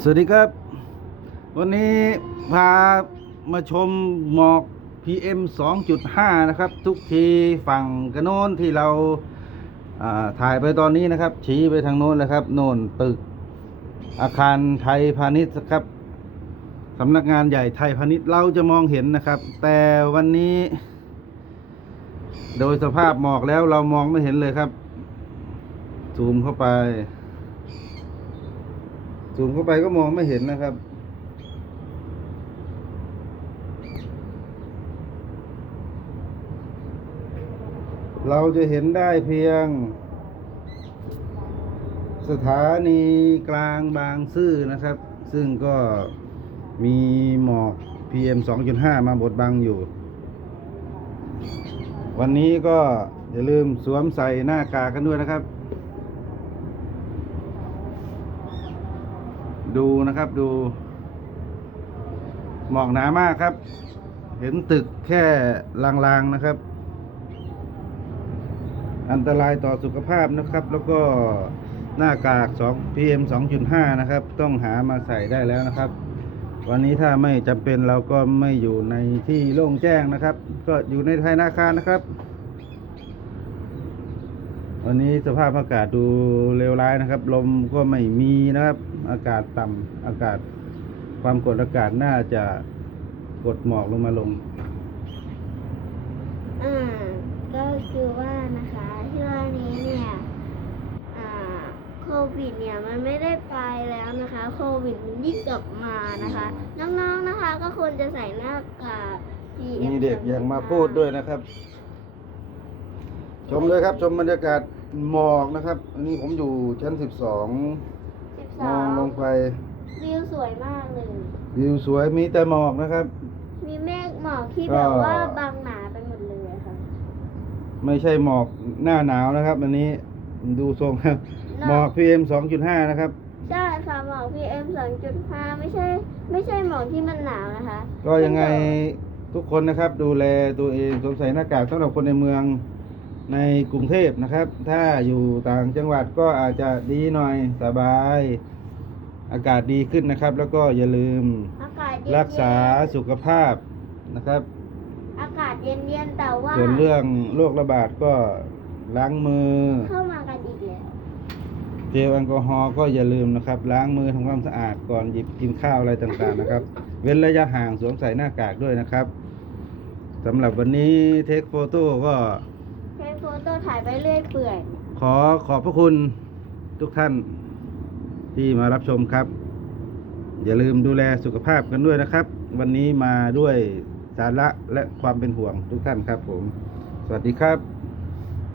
สวัสดีครับ วันนี้พามาชมหมอก PM 2.5 นะครับ ทุกทีฝั่งกระโน้นที่เราาถ่ายไปตอนนี้นะครับ ชี้ไปทางโน้นเลยครับโน่นตึกอาคารไทยพาณิชย์ครับสำนักงานใหญ่ไทยพาณิชย์เราจะมองเห็นนะครับ แต่วันนี้ โดยสภาพหมอกแล้วเรามองไม่เห็นเลยครับ ซูมเข้าไป ซูมเข้าไปก็มองไม่เห็นนะครับ เราจะเห็นได้เพียง สถานีกลางบางซื่อนะครับ ซึ่งก็มีหมอก PM 2.5 มาบดบังอยู่ วันนี้ก็อย่าลืมสวมใส่หน้ากากกันด้วยนะครับ ดูนะครับดู หมอกหนามากครับ เห็นตึกแค่ลางๆนะครับ อันตรายต่อสุขภาพนะครับ แล้วก็หน้ากาก 2 PM 2.5 นะครับ ต้องหามาใส่ได้แล้วนะครับ วันนี้ถ้าไม่จำเป็นเราก็ไม่อยู่ในที่โล่งแจ้งนะครับ ก็อยู่ในภายในอาคารนะครับ วันนี้สภาพอากาศดูเลวร้ายนะครับ ลมก็ไม่มีนะครับ อากาศต่ำอากาศ ความกดอากาศน่าจะกดหมอกลงมาลง อ่า ก็คือว่านะคะที่ว่านี้เนี่ยอ่าโควิดเนี่ยมันไม่ได้ไปแล้วนะคะ โควิดมันยิ่งกลับมานะคะ น้องๆนะคะ ก็ควรจะใส่หน้ากาก PM มีเด็กอย่างมาพูดด้วยนะครับช มเลยครับ ชมบรรยากาศหมอกนะครับ อันนี้ผมอยู่ชั้น 12 สิบมสอองงลงไป วิวสวยมากเลย วิวสวยมีแต่หมอกนะครับ มีเมฆหมอกที่ก็แบบว่าบางหนาไปหมดเลยอะค่ะไม่ใช่หมอกหน้าหนาวนะครับ อันนี้ดูทรงครับ หมอก PM 2.5 นะครับ ใช่ค่ะหมอก PM 2.5ไม่ใช่ ไม่ใช่หมอกที่มันหนาวนะคะก็ยังไงทุกคนนะครับ ดูแลตัวเองสวมใส่หน้ากากสำหรับคนในเมือง ในกรุงเทพนะครับ ถ้าอยู่ต่างจังหวัดก็อาจจะดีหน่อยสบาย อากาศดีขึ้นนะครับ แล้วก็อย่าลืมอากาศเย็นๆรักษาสุขภาพนะครับ อากาศเย็นๆแต่ว่าส่วนเรื่องโรคระบาดก็ล้างมือ เข้ามากันอีกแล้ว เจลแอลกอฮอล์ก็อย่าลืมนะครับ ล้างมือทำความสะอาดก่อนหยิบกินข้าวอะไรต่างๆนะครับ เว้นระยะห่างสวมใส่หน้ากากด้วยนะครับสำหรับวันนี้เทคโฟโต้ก็ ใช้โฟโต้ถ่ายไปเรื่อยเปื่อยขอขอบพระคุณทุกท่านที่มารับชมครับ อย่าลืมดูแลสุขภาพกันด้วยนะครับ วันนี้มาด้วยสาระและความเป็นห่วงทุกท่านครับผม สวัสดีครับ